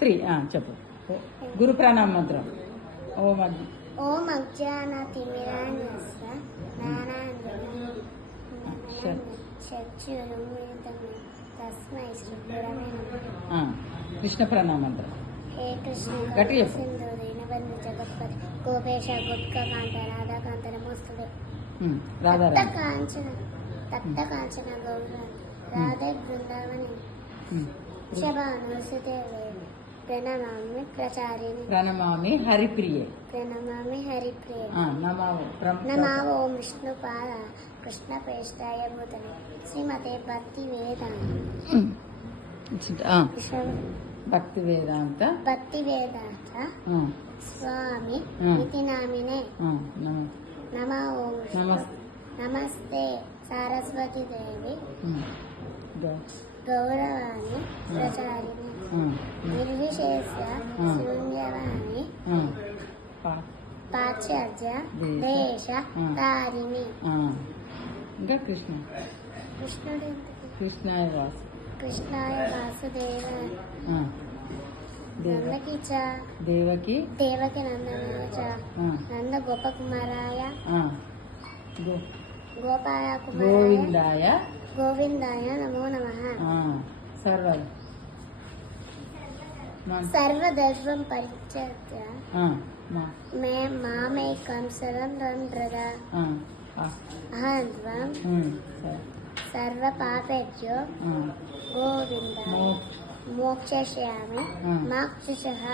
3 చెప్పు. గురు ప్రణామ మంత్రం. ఓం అజ్ఞానతిమిరాన్యస్య జ్ఞానాంజనం చక్షురున్మిలితం తస్మై శ్రీ గురవే నమః. కృష్ణ ప్రణామ మంత్రం. హే కృష్ణ గట్టిగా సింధు దీనబంధు జగత్పతి గోపేశ గుట్కాంత రాధాకాంత నమోస్తుతే. తప్త కాంచన గౌర రాధే బృందావని శబానుసుతే ప్రణమామి ప్రచారిణి. ప్రణమామి హరిప్రియ. ప్రణమామి హరిప్రియ. నమో ఓం విష్ణుపాద కృష్ణ ప్రేష్టాయ భూతలే శ్రీమతే భక్తి వేదాంత భక్తి వేదాంత స్వామి ఇతి నామినే. నమో ఓం నమస్తే సరస్వతి దేవి గౌరవాణి ప్రచారిణి నిర్విశేష శూన్యవాణి పాశ్చాత్య దేశ తారిణి. ఇంకా కృష్ణ కృష్ణుడు కృష్ణాయ వాసుదేవ నందకి చ దేవకి నందనాయ చ నంద గోపకుమారాయ గోపాల కుమారాయ గోవిందాయ నమో నమః. సర్వధర్మం పరిత్యజ్య మామేకం శరణం వ్రజ అహం త్వం సర్వపాపేభ్యో గోవింద మోక్షయిష్యామి మా శిశః.